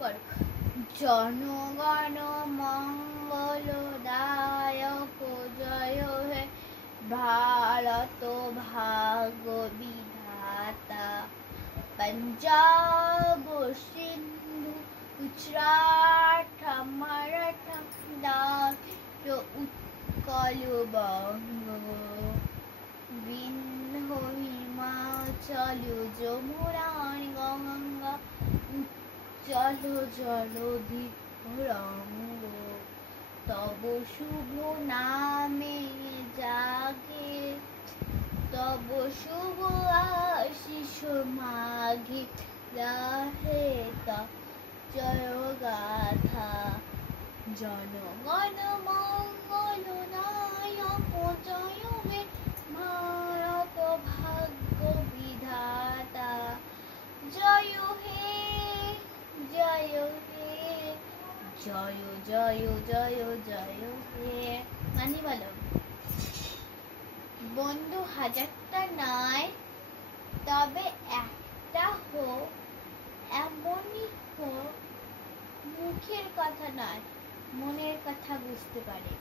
করো। জনগণ মঙ্গলদায়ক জয় হে ভারত ভাগ্য বিধাতা। पंजाब सिंधु गुजरात मराठा दार उत्कल बंग विंध्य हिमाचल যমুনা গঙ্গা উচ্চল জলধি রঙ্গ। তব শুভ নামে জাগে তব শুভ আশিস মাঘে রাহে তা জয় গাথা। জনগণ মঙ্গল নায়ক জয় হে ভারত ভাগ্য বিধাতা। জয় হে জয় হে জয় জয় জয় জয় হে। মানি বলো, বন্ধু হাজারটা নয়, তবে একটা হোক, এমনই হোক মুখের কথা নয় মনের কথা বুঝতে পারে।